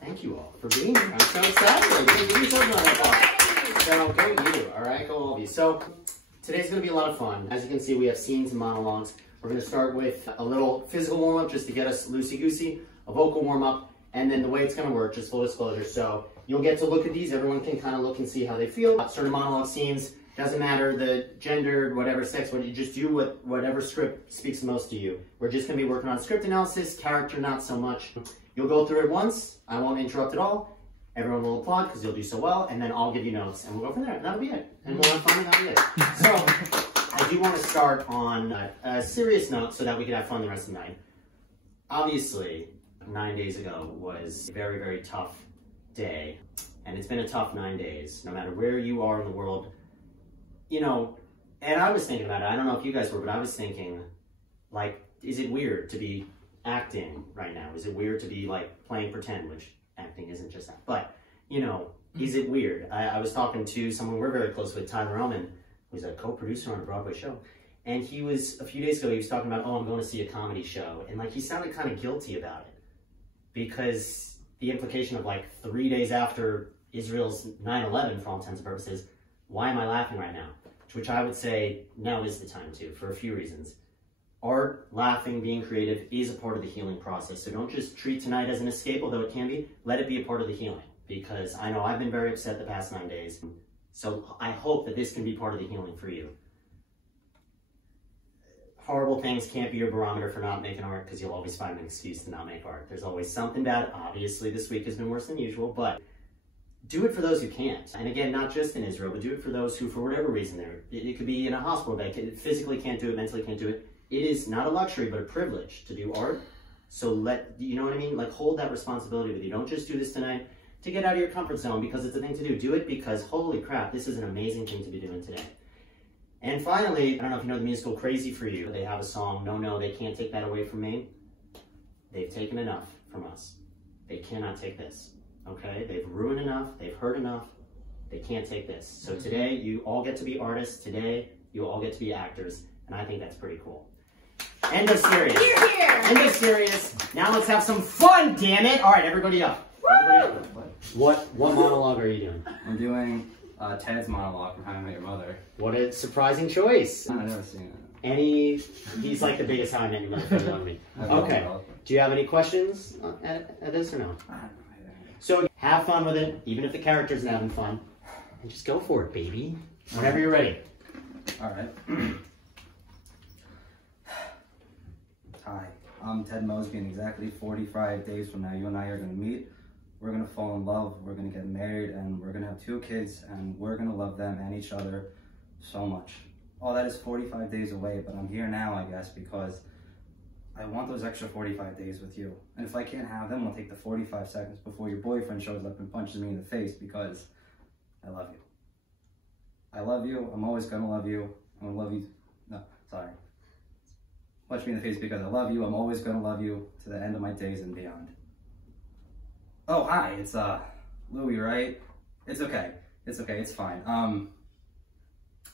Thank you all for being here. I'm so excited. Give me something on that. So, go you. All right, go all of you. So, today's going to be a lot of fun. As you can see, we have scenes and monologues. We're going to start with a little physical warm-up just to get us loosey-goosey, a vocal warm-up, and then the way it's going to work, just full disclosure. So, you'll get to look at these. Everyone can kind of look and see how they feel. Certain monologue scenes, doesn't matter the gender, whatever sex, what you just do whatever script speaks most to you. We're just going to be working on script analysis, character not so much. You'll go through it once. I won't interrupt at all. Everyone will applaud because you'll do so well, and then I'll give you notes, and we'll go from there. That'll be it. And we'll have fun, and that'll be it. So, I do want to start on a serious note so that we can have fun the rest of the night. Obviously, 9 days ago was a very, very tough day, and it's been a tough 9 days, no matter where you are in the world. You know, and I was thinking about it. I don't know if you guys were, but I was thinking, like, is it weird to be acting right now? Is it weird to be like playing pretend, which acting isn't just that, but you know, is it weird? I was talking to someone we're very close with, Tyler Oman, who's a co-producer on a Broadway show, and he was, a few days ago, he was talking about, oh, I'm going to see a comedy show, and like he sounded kind of guilty about it, because the implication of like 3 days after Israel's 9/11, for all intents and purposes, why am I laughing right now? Which I would say now is the time to, for a few reasons. Art, laughing, being creative is a part of the healing process. So don't just treat tonight as an escape, although it can be. Let it be a part of the healing. Because I know I've been very upset the past 9 days. So I hope that this can be part of the healing for you. Horrible things can't be your barometer for not making art, because you'll always find an excuse to not make art. There's always something bad. Obviously, this week has been worse than usual, but do it for those who can't. And again, not just in Israel, but do it for those who, for whatever reason, it could be in a hospital bed, physically can't do it, mentally can't do it. It is not a luxury, but a privilege to do art. So you know what I mean? Like, hold that responsibility with you. Don't just do this tonight to get out of your comfort zone because it's a thing to do. Do it because, holy crap, this is an amazing thing to be doing today. And finally, I don't know if you know the musical Crazy for You. They have a song, No, No, They Can't Take That Away From Me. They've taken enough from us. They cannot take this, okay? They've ruined enough. They've hurt enough. They can't take this. So today, you all get to be artists. Today, you all get to be actors. And I think that's pretty cool. End of serious. Hear, hear. End of serious. Now let's have some fun, damn it. All right, everybody up. Everybody up. What monologue are you doing? I'm doing Ted's monologue from How I Met Your Mother. What a surprising choice. I've never seen it. He's like the biggest How I Met Your Mother fan on me. Okay. Do you have any questions at this or no? I don't know. So have fun with it, even if the character's not having fun. And just go for it, baby. Whenever you're ready. All right. Hi, I'm Ted Mosby, and exactly 45 days from now, you and I are going to meet. We're going to fall in love, we're going to get married, and we're going to have 2 kids, and we're going to love them and each other so much. All that is 45 days away, but I'm here now, I guess, because I want those extra 45 days with you. And if I can't have them, I'll take the 45 seconds before your boyfriend shows up and punches me in the face, because I love you. I love you, I'm always going to love you. I'm going to love you. No, sorry. Punch me in the face because I love you. I'm always going to love you to the end of my days and beyond. Oh, hi. It's Louie, right? It's okay. It's okay. It's fine. I'm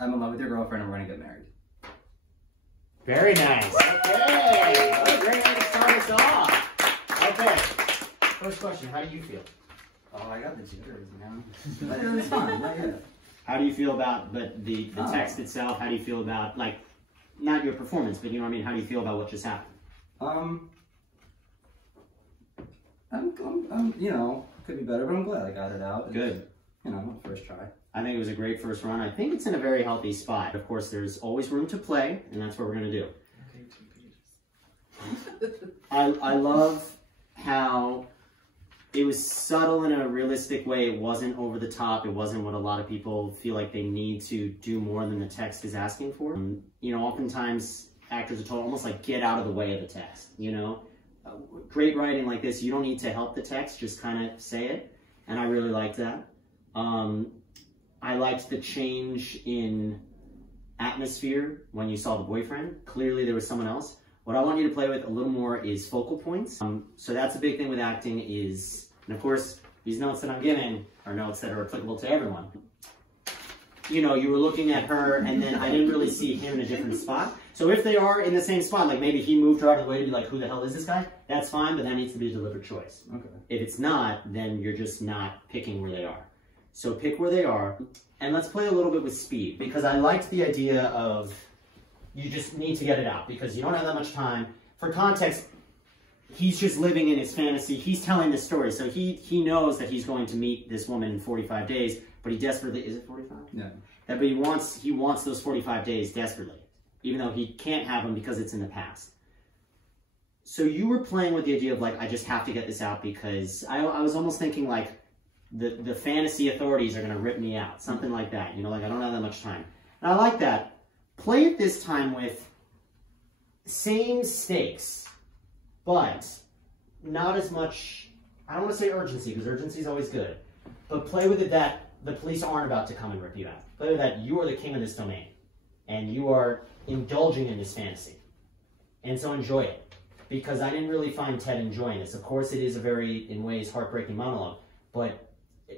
in love with your girlfriend and we're going to get married. Very nice. Okay. What a great way to start us off. Okay. First question. How do you feel? Oh, I got the jitters, man. But it's fine. Yeah. How do you feel about the text itself? How do you feel about, like, not your performance, but you know what I mean? How do you feel about what just happened? I'm you know, could be better, but I'm glad I got it out. Good. You know, first try. I think it was a great first run. I think it's in a very healthy spot. Of course, there's always room to play, and that's what we're going to do. I love how it was subtle in a realistic way. It wasn't over the top. It wasn't what a lot of people feel like they need to do more than the text is asking for. You know, oftentimes actors are told almost like get out of the way of the text, you know? Great writing like this, you don't need to help the text, just kind of say it. And I really liked that. I liked the change in atmosphere when you saw the boyfriend. Clearly there was someone else. What I want you to play with a little more is focal points. So that's a big thing with acting is, and of course, these notes that I'm giving are notes that are applicable to everyone. You know, you were looking at her and then I didn't really see him in a different spot. So if they are in the same spot, like maybe he moved her out of the way to be like, who the hell is this guy? That's fine, but that needs to be a deliberate choice. Okay. If it's not, then you're just not picking where they are. So pick where they are, and let's play a little bit with speed, because I liked the idea of you just need to get it out, because you don't have that much time. For context, he's just living in his fantasy. He's telling this story, so he knows that he's going to meet this woman in 45 days, but he desperately, is it 45? Yeah. But he wants those 45 days desperately, even though he can't have them because it's in the past. So you were playing with the idea of like, I just have to get this out because I was almost thinking like the fantasy authorities are going to rip me out, something like that. You know, like I don't have that much time. And I like that. Play it this time with same stakes, but not as much, I don't want to say urgency, because urgency is always good, but play with it that the police aren't about to come and rip you out. Play with that you are the king of this domain, and you are indulging in this fantasy. And so enjoy it, because I didn't really find Ted enjoying this. Of course, it is a very, in ways, heartbreaking monologue, but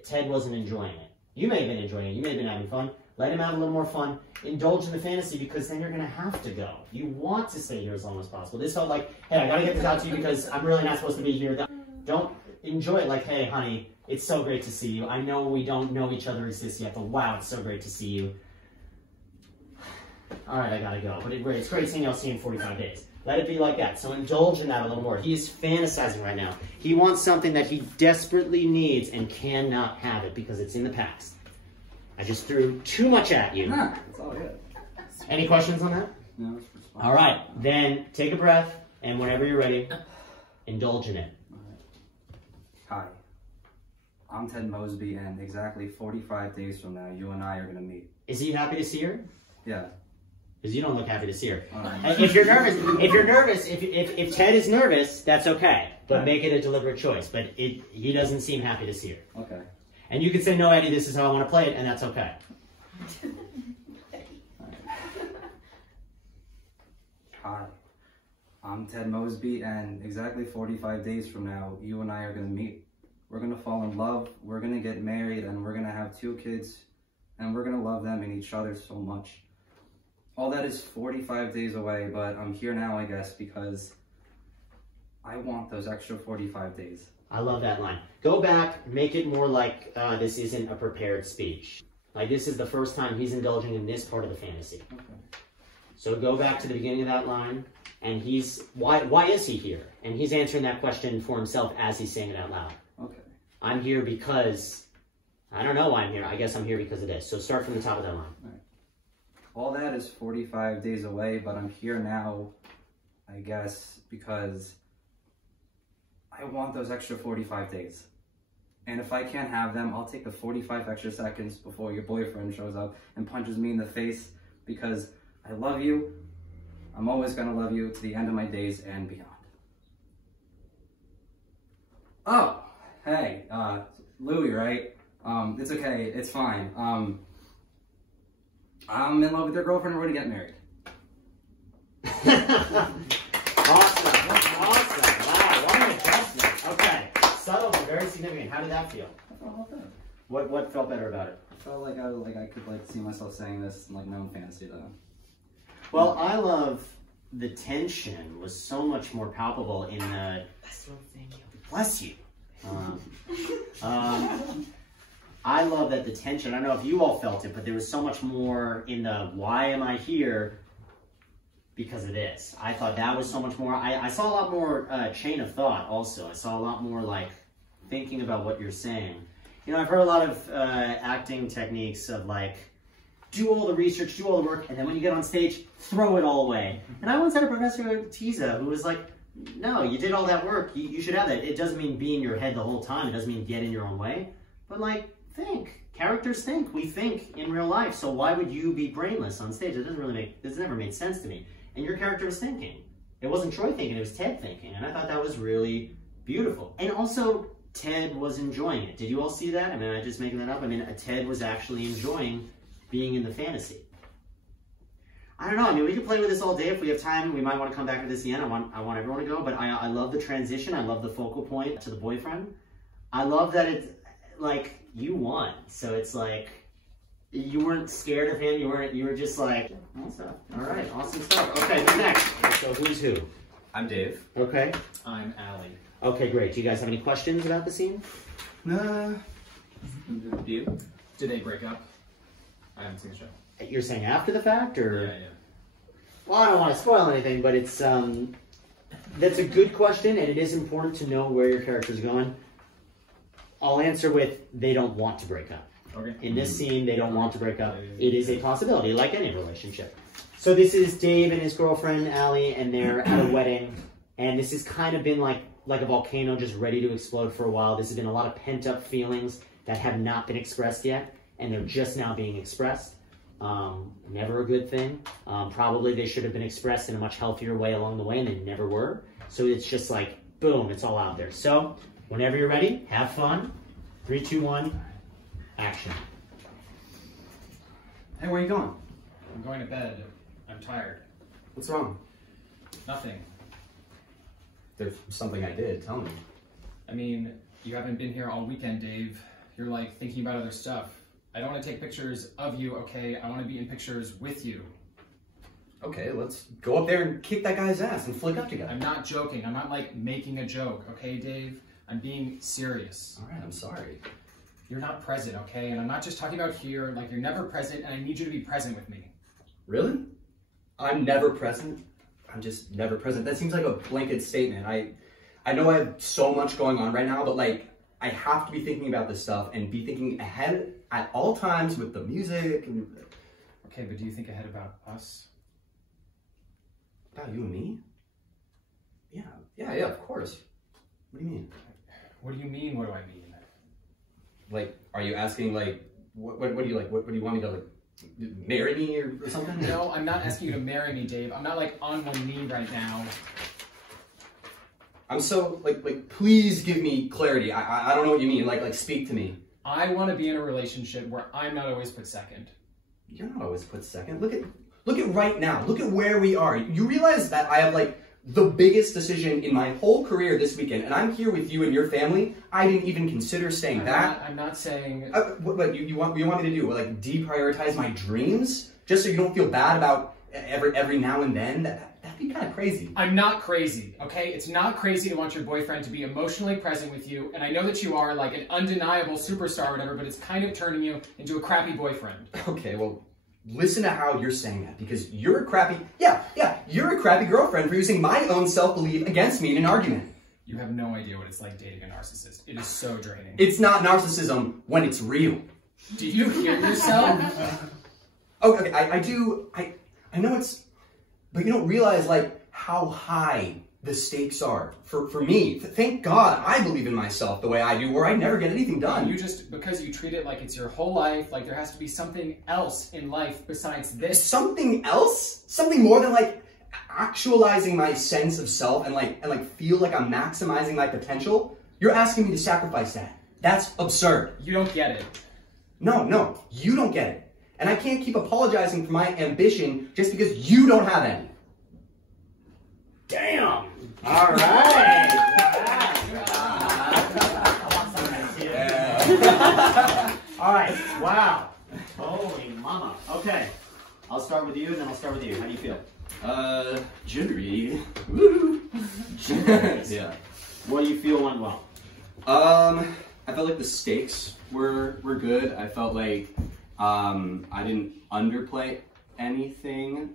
Ted wasn't enjoying it. You may have been enjoying it. You may have been having fun. Let him have a little more fun. Indulge in the fantasy, because then you're going to have to go. You want to stay here as long as possible. This felt like, hey, I got to get this out to you because I'm really not supposed to be here. Don't enjoy it like, hey, honey, it's so great to see you. I know we don't know each other as this yet, but wow, it's so great to see you. All right, I got to go. But it's great seeing you. I'll see you in 45 days. Let it be like that. So indulge in that a little more. He is fantasizing right now. He wants something that he desperately needs and cannot have it because it's in the past. I just threw too much at you. Nah, it's all good. Any questions on that? No, it's fine. All right, then take a breath, and whenever you're ready, indulge in it. Hi, I'm Ted Mosby, and exactly 45 days from now, you and I are going to meet. Is he happy to see her? Yeah. Because you don't look happy to see her. If you're nervous, if Ted is nervous, that's okay. But make it a deliberate choice. But he doesn't seem happy to see her. Okay. And you could say, no, Eddie, this is how I want to play it, and that's okay. Hi, I'm Ted Mosby, and exactly 45 days from now, you and I are going to meet. We're going to fall in love, we're going to get married, and we're going to have 2 kids, and we're going to love them and each other so much. All that is 45 days away, but I'm here now, I guess, because I want those extra 45 days. I love that line. Go back, make it more like this isn't a prepared speech. Like this is the first time he's indulging in this part of the fantasy. Okay. So go back to the beginning of that line, and why is he here? And he's answering that question for himself as he's saying it out loud. Okay. I'm here because, I don't know why I'm here. I guess I'm here because of this. So start from the top of that line. All right. All that is 45 days away, but I'm here now, I guess, because I want those extra 45 days. And if I can't have them, I'll take the 45 extra seconds before your boyfriend shows up and punches me in the face, because I love you. I'm always going to love you to the end of my days and beyond. Oh, hey, Louie, right? It's okay, it's fine. I'm in love with your girlfriend, we're going to get married. Awesome. Wow, what an adjustment. Okay, subtle but very significant. How did that feel? I felt good. What felt better about it? I felt like I could see myself saying this in no fantasy though. Well, I love the tension was so much more palpable in the... Bless you. I love that the tension, I don't know if you all felt it, but there was so much more in the why am I here because of this. I thought that was so much more. I saw a lot more chain of thought also. I saw a lot more like thinking about what you're saying. You know, I've heard a lot of acting techniques of like, do all the research, do all the work, and then when you get on stage, throw it all away. And I once had a professor at Tiza who was like, no, you did all that work, you should have that. It doesn't mean be in your head the whole time, it doesn't mean get in your own way, but like, think. Characters think. We think in real life, so why would you be brainless on stage? It doesn't really make, this never made sense to me. And your character was thinking. It wasn't Troy thinking, it was Ted thinking, and I thought that was really beautiful. And also, Ted was enjoying it. Did you all see that? I mean, I'm just making that up. I mean, Ted was actually enjoying being in the fantasy. I don't know. I mean, we could play with this all day if we have time. We might want to come back to this at the end. I want everyone to go, but I love the transition. I love the focal point to the boyfriend. I love that it's like you won. So it's like You weren't scared of him. You were just like, awesome. All right, awesome stuff. Okay, who's next? So who's who? I'm Dave. Okay. I'm Allie. Okay, great. Do you guys have any questions about the scene? Do you? Did they break up? I haven't seen the show. You're saying after the fact, or? Yeah. Well, I don't want to spoil anything, but it's that's a good question, and it is important to know where your character's going. I'll answer with they don't want to break up. Okay. In this scene, they don't want to break up. It is a possibility, like any relationship. So this is Dave and his girlfriend, Allie, and they're at a wedding. And this has kind of been like a volcano just ready to explode for a while. This has been a lot of pent-up feelings that have not been expressed yet, and they're just now being expressed. Never a good thing. Probably they should have been expressed in a much healthier way along the way, and they never were. So it's just like, boom, it's all out there. So whenever you're ready, have fun. 3, 2, 1. Action. Hey, where are you going? I'm going to bed. I'm tired. What's wrong? Nothing. There's something I did. Tell me. I mean, you haven't been here all weekend, Dave. You're like thinking about other stuff. I don't want to take pictures of you, okay? I want to be in pictures with you. Okay, let's go up there and kick that guy's ass and flick up together. I'm not joking. I'm not like making a joke, okay, Dave? I'm being serious. All right, I'm sorry. You're not present, okay? And I'm not just talking about here, like you're never present, and I need you to be present with me. Really? I'm never present? I'm just never present. That seems like a blanket statement. I know I have so much going on right now, but like, I have to be thinking about this stuff and be thinking ahead at all times with the music and... Okay, but do you think ahead about us? About you and me? Yeah, of course. What do you mean? What do you mean, what do I mean? Like, are you asking, like, what do you like? What do you want me to, like, marry me or something? No, I'm not asking you to marry me, Dave. I'm not, like, on one knee right now. I'm so, like, please give me clarity. I don't know what you mean. Like, speak to me. I want to be in a relationship where I'm not always put second. You're not always put second. Look at right now. Look at where we are. You realize that I have, like, the biggest decision in my whole career this weekend, and I'm here with you and your family. I didn't even consider staying back. I'm not saying... What you want me to do? Like, deprioritize my dreams? Just so you don't feel bad about every now and then? That'd be kind of crazy. I'm not crazy, okay? It's not crazy to want your boyfriend to be emotionally present with you, and I know that you are, like, an undeniable superstar or whatever, but it's kind of turning you into a crappy boyfriend. Okay, well... Listen to how you're saying that, because you're a crappy, you're a crappy girlfriend for using my own self-belief against me in an argument. You have no idea what it's like dating a narcissist. It is so draining. It's not narcissism when it's real. Do you hear yourself? Okay, I do, I know it's, but you don't realize, like, how high the stakes are for me. Thank God I believe in myself the way I do, or I never get anything done. You just, because you treat it like it's your whole life, like there has to be something else in life besides this. Something else? Something more than, like, actualizing my sense of self and feel like I'm maximizing my potential? You're asking me to sacrifice that. That's absurd. You don't get it. No, you don't get it. And I can't keep apologizing for my ambition just because you don't have any. Damn! All right! All right, wow. Holy mama. Okay, I'll start with you and then I'll start with you. How do you feel? Jittery. Woo! Yeah. What do you feel went well? I felt like the stakes were good. I felt like I didn't underplay anything.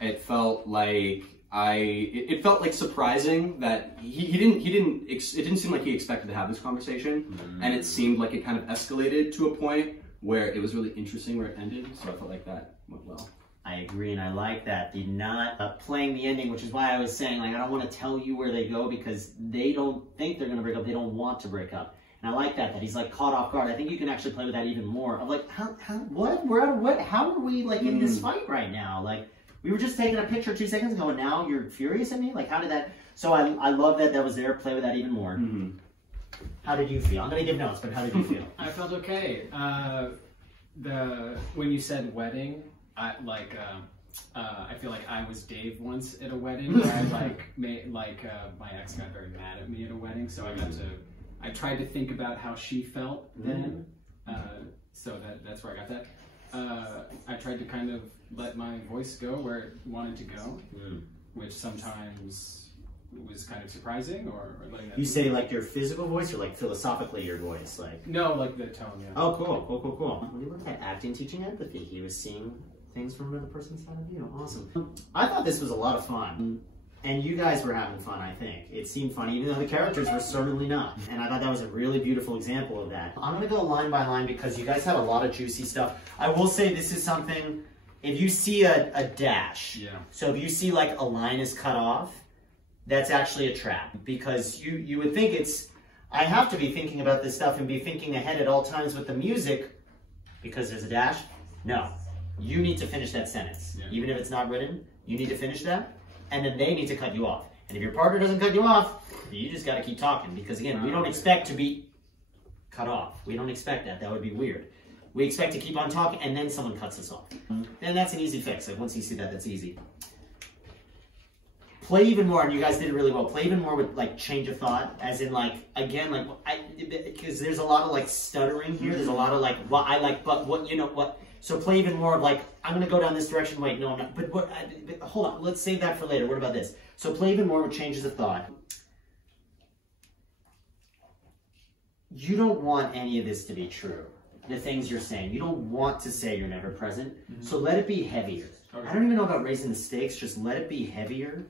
It felt like it felt like surprising that it didn't seem like he expected to have this conversation, and it seemed like it kind of escalated to a point where it was really interesting where it ended. So I felt like that went well. I agree, and I like that. They're not playing the ending, which is why I was saying, like, I don't want to tell you where they go because they don't think they're going to break up. They don't want to break up. And I like that he's, like, caught off guard. I think you can actually play with that even more. Of, like, how are we, like, in this fight right now? Like, we were just taking a picture 2 seconds ago, and now you're furious at me? Like, how did that... So I love that was there. Play with that even more. Mm-hmm. How did you feel? I'm going to give notes, but how did you feel? I felt okay. When you said wedding... I feel like I was Dave once at a wedding where I my ex got very mad at me at a wedding, so I tried to think about how she felt then, So that's where I got that. I tried to kind of let my voice go where it wanted to go, which sometimes was kind of surprising, or letting that. You say like your physical voice, or like philosophically your voice, like. No, like the tone. Yeah. Oh, cool. When you look at acting, teaching empathy, he was seeing things from another person's side of view. Awesome. I thought this was a lot of fun. And you guys were having fun, I think. It seemed funny, even though the characters were certainly not. And I thought that was a really beautiful example of that. I'm gonna go line by line because you guys had a lot of juicy stuff. I will say this is something, if you see a dash, so if you see like a line is cut off, that's actually a trap. Because you would think it's, I have to be thinking about this stuff and be thinking ahead at all times with the music because there's a dash. No, you need to finish that sentence. Even if it's not written, you need to finish that. And then they need to cut you off. And if your partner doesn't cut you off, you just got to keep talking. Because again, we don't expect to be cut off. We don't expect that. That would be weird. We expect to keep on talking and then someone cuts us off. And that's an easy fix. Like once you see that, that's easy. Play even more, and you guys did it really well. Play even more with like change of thought, as in like, again, like, because there's a lot of like stuttering here. There's a lot of like, well, I like, but what, you know, what. So play even more of like, I'm going to go down this direction. Wait, no, I'm not. But hold on. Let's save that for later. What about this? So play even more with changes of thought. You don't want any of this to be true. The things you're saying. You don't want to say you're never present. So let it be heavier. Okay. I don't even know about raising the stakes. Just let it be heavier.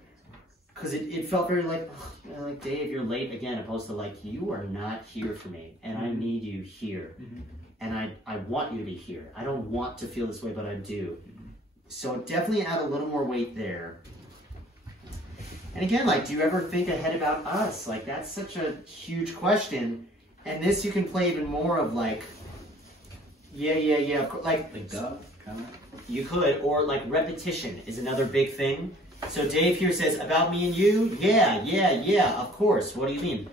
Because it felt very like, oh, like, Dave, you're late again, opposed to like, you are not here for me. And I need you here. And I want you to be here. I don't want to feel this way, but I do. So definitely add a little more weight there. And again, like, do you ever think ahead about us? Like, that's such a huge question. And this you can play even more of like, yeah. Like duh, kind of. You could, or like repetition is another big thing. So Dave here says, about me and you? Yeah, of course. What do you mean?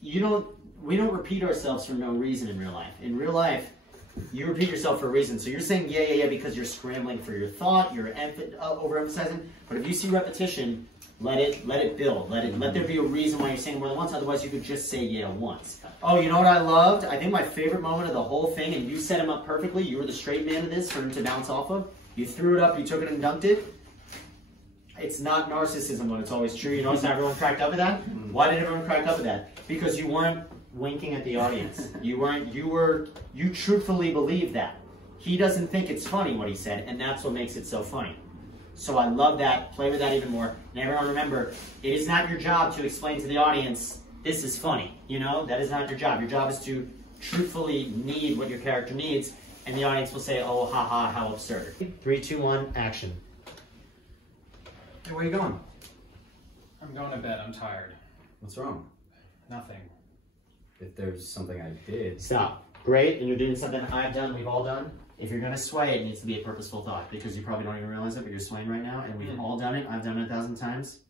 We don't repeat ourselves for no reason in real life. In real life, you repeat yourself for a reason. So you're saying yeah because you're scrambling for your thought, you're overemphasizing. But if you see repetition, let it build. Let there be a reason why you're saying more than once. Otherwise, you could just say yeah once. Oh, you know what I loved? I think my favorite moment of the whole thing, and you set him up perfectly. You were the straight man of this for him to bounce off of. You threw it up, you took it and dunked it. It's not narcissism when it's always true. You notice how everyone cracked up at that? Why did everyone crack up at that? Because you weren't winking at the audience. You truthfully believe that. He doesn't think it's funny what he said, and that's what makes it so funny. So I love that. Play with that even more. And everyone remember, it is not your job to explain to the audience, this is funny. You know, that is not your job. Your job is to truthfully need what your character needs, and the audience will say, oh, haha, how absurd. 3, 2, 1, action. Hey, where are you going? I'm going to bed. I'm tired. What's wrong? Nothing. If there's something I did. Stop. Great, and you're doing something I've done, we've all done. If you're going to sway, it needs to be a purposeful thought, because you probably don't even realize it, but you're swaying right now, and we've all done it. I've done it 1,000 times.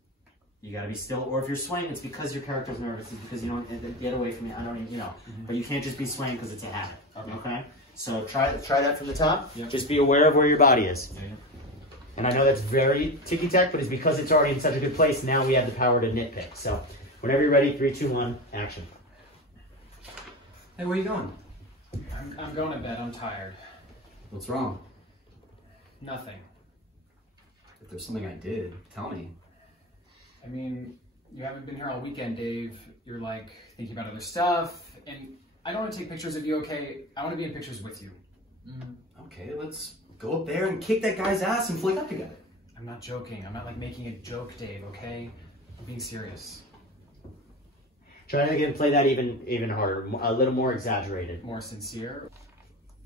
You got to be still, or if you're swaying, it's because your character's nervous. It's because you don't get away from me. I don't even, you know. But you can't just be swaying because it's a habit. Okay? So try that from the top. Yep. Just be aware of where your body is. Yeah. And I know that's very ticky-tack, but it's because it's already in such a good place, now we have the power to nitpick. So whenever you're ready, 3, 2, 1, action. Hey, where are you going? I'm going to bed. I'm tired. What's wrong? Nothing. If there's something I did, tell me. I mean, you haven't been here all weekend, Dave. You're like thinking about other stuff, and I don't want to take pictures of you, okay? I want to be in pictures with you. Okay, let's go up there and kick that guy's ass and flick up together. I'm not joking. I'm not like making a joke, Dave, okay? I'm being serious. Try to again play that even harder, a little more exaggerated. More sincere?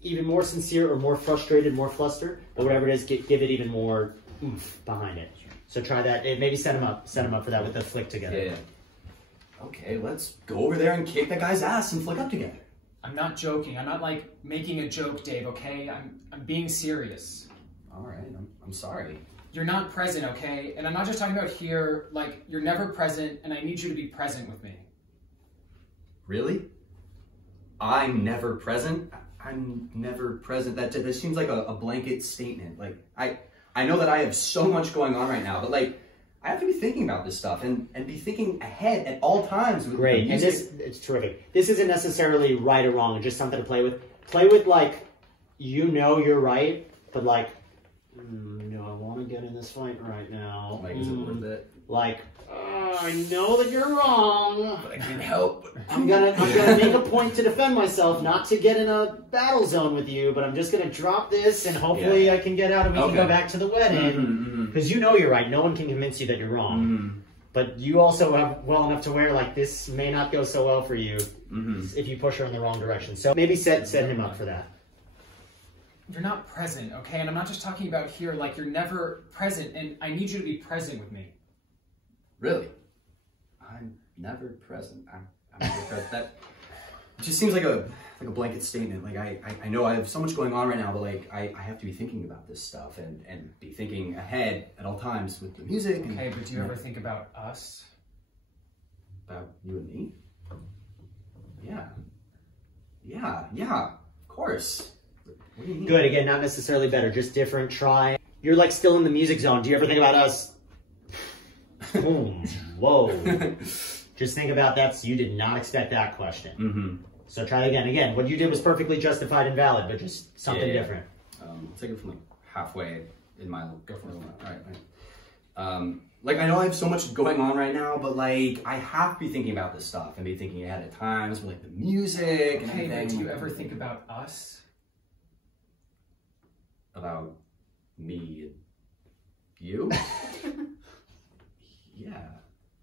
Even more sincere or more frustrated, more flustered, but whatever it is, give it even more oomph behind it. So try that. Maybe set him up for that with the flick together. Yeah. Okay, let's go over there and kick that guy's ass and flick up together. I'm not joking. I'm not like making a joke, Dave, okay? I'm being serious. All right, I'm sorry. You're not present, okay? And I'm not just talking about here, like, you're never present, and I need you to be present with me. Really? I'm never present? I'm never present. That seems like a blanket statement. Like, I know that I have so much going on right now, but like, I have to be thinking about this stuff and be thinking ahead at all times. With Great, and it's terrific. This isn't necessarily right or wrong, just something to play with. play with like, you know you're right, but like, no, I want to get in this fight right now. Like, is it worth it? Like, I know that you're wrong, But I can't help. I'm gonna make a point to defend myself, not to get in a battle zone with you, but I'm just gonna drop this and hopefully I can get out and we can go back to the wedding. Because you know you're right. No one can convince you that you're wrong. But you also have well enough to where like this may not go so well for you if you push her in the wrong direction. So maybe set him up for that. You're not present, okay? And I'm not just talking about here, like you're never present, and I need you to be present with me. Really? I'm never present. I'm never present. That just seems like a blanket statement. Like I know I have so much going on right now, but like I have to be thinking about this stuff and be thinking ahead at all times with the music. Okay, but do you ever think about us? About you and me? Yeah, of course. What do you mean? Good, again, not necessarily better, just different, try. You're like still in the music zone. Do you ever think about us? Boom, whoa. Just think about that. You did not expect that question. So try again. Again, what you did was perfectly justified and valid, but just something different. I'll take it from like halfway in my go for it. All right. Like I know I have so much going on right now, but like I have to be thinking about this stuff and be thinking ahead of times with like the music and everything. Okay, but do you ever think about us? About me and you?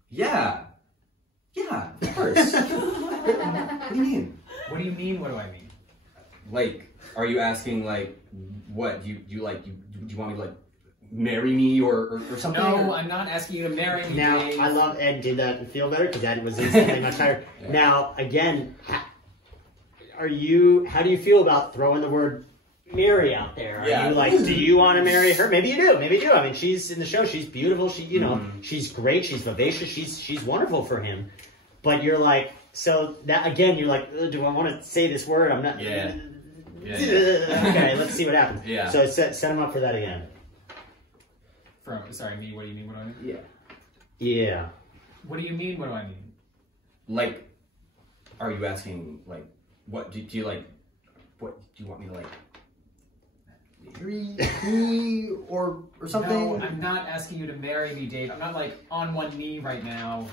Yeah, of course. What do you mean? What do you mean? What do I mean? Like, are you asking like, what do you like? Do you want me to like marry me or something? No, or? I'm not asking you to marry me. Now, Dave. I love Ed did that feel better because Ed was instantly much higher. Yeah. Now, again, how do you feel about throwing the word marry out there? Are you like, do you want to marry her? Maybe you do. Maybe you do. I mean, she's in the show. She's beautiful. She, you know, she's great. She's vivacious. She's wonderful for him. But you're like, so that again, you're like, do I want to say this word? I'm not. Yeah. Okay, let's see what happens. Yeah. So set him up for that again. Sorry, me. What do you mean? What do I mean? Yeah. Yeah. What do you mean? What do I mean? Like, are you asking like, what do you like? What do you want me to like? Marry me or something? No, I'm not asking you to marry me, Dave. I'm not like on one knee right now.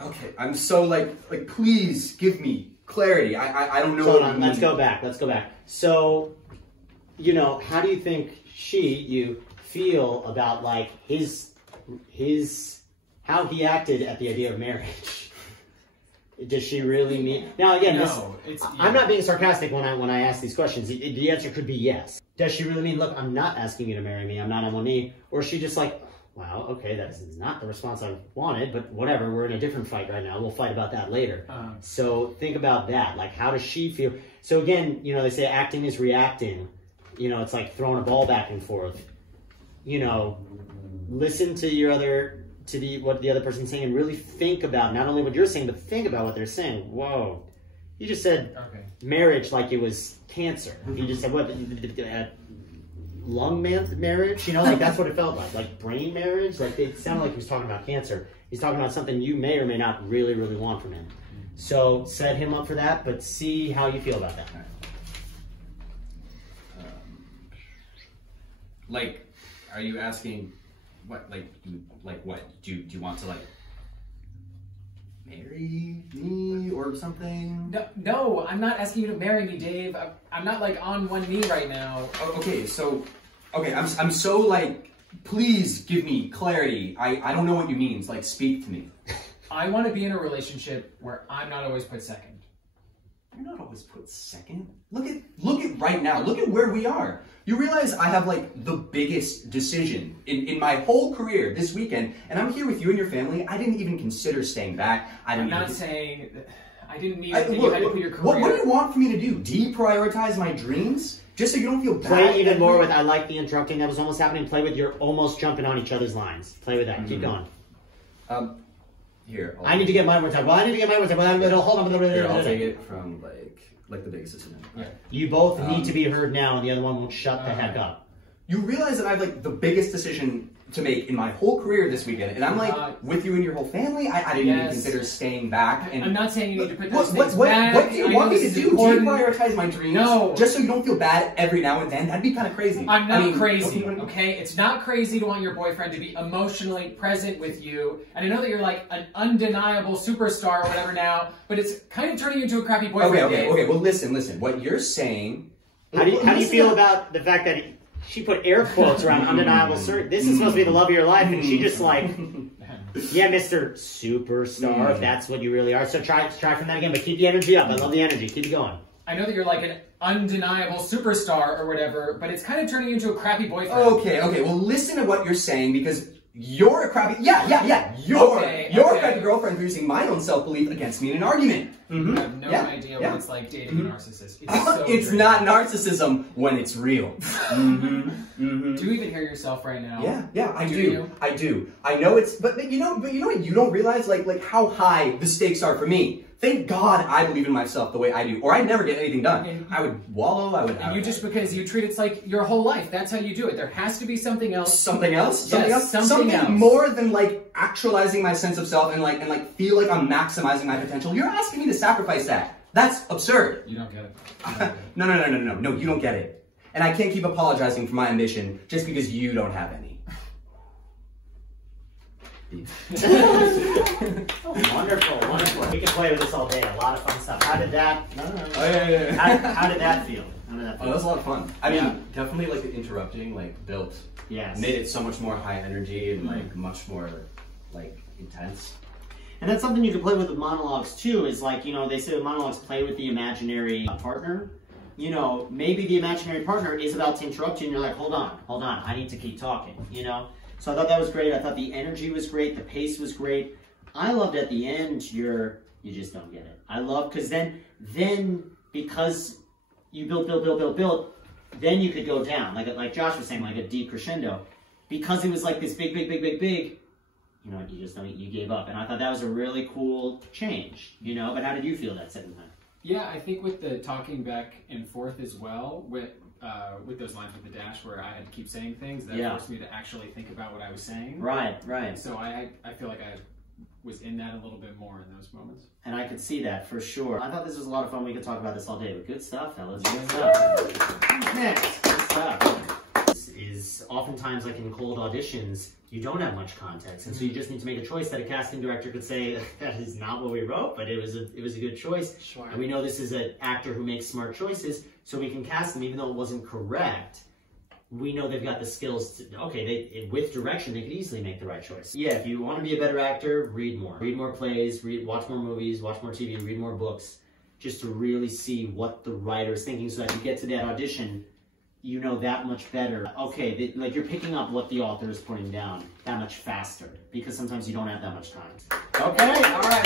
Okay, I'm so like please give me clarity. I don't know. Hold on, let's go back. So, you know, how do you think you feel about like his how he acted at the idea of marriage? Does she really mean? Now again, No, I'm not being sarcastic when I ask these questions. The answer could be yes. Does she really mean, look, I'm not asking you to marry me. I'm not on one knee. Or is she just like, wow, okay, that is not the response I wanted, but whatever. We're in a different fight right now. We'll fight about that later. So think about that. Like, how does she feel? So again, you know, they say acting is reacting. You know, it's like throwing a ball back and forth. You know, listen to what the other person's saying and really think about not only what you're saying, but think about what they're saying. Whoa. You just said marriage like it was cancer. You just said, what, lung marriage? You know, like that's what it felt like brain marriage. Like it sounded like he was talking about cancer. He's talking about something you may or may not really, really want from him. So set him up for that, but see how you feel about that. Like, are you asking what, what? Do you want to, like, marry me or something? No, I'm not asking you to marry me, Dave. I'm not, like, on one knee right now. Okay, I'm so, like, please give me clarity. I don't know what you mean, so, like, speak to me. I want to be in a relationship where I'm not always put second. You're not always put second. Look at right now. Look at where we are. You realize I have like the biggest decision in my whole career this weekend, and I'm here with you and your family. I didn't even consider staying back. I'm not saying that I didn't mean that you had to put your career. What do you want for me to do? Deprioritize my dreams? Just so you don't feel bad? Play even more with, I like the interrupting that was almost happening. Play with, you're almost jumping on each other's lines. Play with that. Keep going. Here. I need to get my words out. Well, I need to get my words out. Well, hold on. Here, I'll take it from like the biggest decision. Yeah. You both need to be heard now, and the other one won't shut the heck up. You realize that I have like the biggest decision to make in my whole career this weekend, and I'm like with you and your whole family. I didn't even consider staying back. And I'm not saying you need to put those things what back. do you want me to do? Do you prioritize my dreams? No. Just so you don't feel bad every now and then? That'd be kind of crazy. I'm not crazy, okay? It's not crazy to want your boyfriend to be emotionally present with you. And I know that you're like an undeniable superstar or whatever now, but it's kind of turning you into a crappy boyfriend. Okay. Well, listen. What you're saying... How do you feel about the fact that she put air quotes around undeniable certain? This is supposed to be the love of your life, and she just like, yeah, Mr. Superstar, if that's what you really are. So try from that again, but keep the energy up. I love the energy. Keep it going. I know that you're like an undeniable superstar or whatever, but it's kind of turning you into a crappy boyfriend. Okay. Well, listen to what you're saying, because you're a crappy... Yeah. You're a crappy girlfriend for using my own self-belief against me in an argument. You have no idea what it's like dating a narcissist. It's not narcissism when it's real. Do you even hear yourself right now? Yeah, I do. I know it's, but you know what you don't realize, like how high the stakes are for me. Thank God I believe in myself the way I do, or I'd never get anything done. I would wallow, just because you treat it like your whole life, that's how you do it. There has to be something else. Something else? Something more than like actualizing my sense of self and like feel like I'm maximizing my potential. You're asking me to sacrifice that. That's absurd. You don't get it. No, you don't get it. And I can't keep apologizing for my ambition just because you don't have any. Wonderful. We can play with this all day. A lot of fun stuff. How did that? How did that feel? Oh, that was a lot of fun. I mean, definitely like the interrupting, built. Yes. Made it so much more high energy and much more intense. And that's something you can play with monologues too. Is they say with monologues, play with the imaginary partner. Maybe the imaginary partner is about to interrupt you, and you're like, hold on, I need to keep talking. So I thought that was great. I thought the energy was great. The pace was great. I loved at the end, you just don't get it. I love, because then because you build, then you could go down. Like Josh was saying, like a deep crescendo. Because it was like this big, you just don't, you gave up. And I thought that was a really cool change, But how did you feel that second time? Yeah, I think with the talking back and forth as well, with those lines with the dash where I had to keep saying things, that forced me to actually think about what I was saying. Right. So I feel like I was in that a little bit more in those moments. And I could see that for sure. I thought this was a lot of fun. We could talk about this all day, but good stuff, fellas. Good stuff. Next, good stuff. Is oftentimes like in cold auditions, you don't have much context, and so you just need to make a choice that a casting director could say, that is not what we wrote, but it was a good choice. Sure. And we know this is an actor who makes smart choices, so we can cast them even though it wasn't correct. We know they've got the skills to, with direction, they could easily make the right choice. Yeah, if you want to be a better actor, read more. Read more plays, watch more movies, watch more TV, read more books, just to really see what the writer is thinking, so that you get to that audition, you know that much better. Okay, you're picking up what the author is putting down that much faster, because sometimes you don't have that much time. Okay, all right.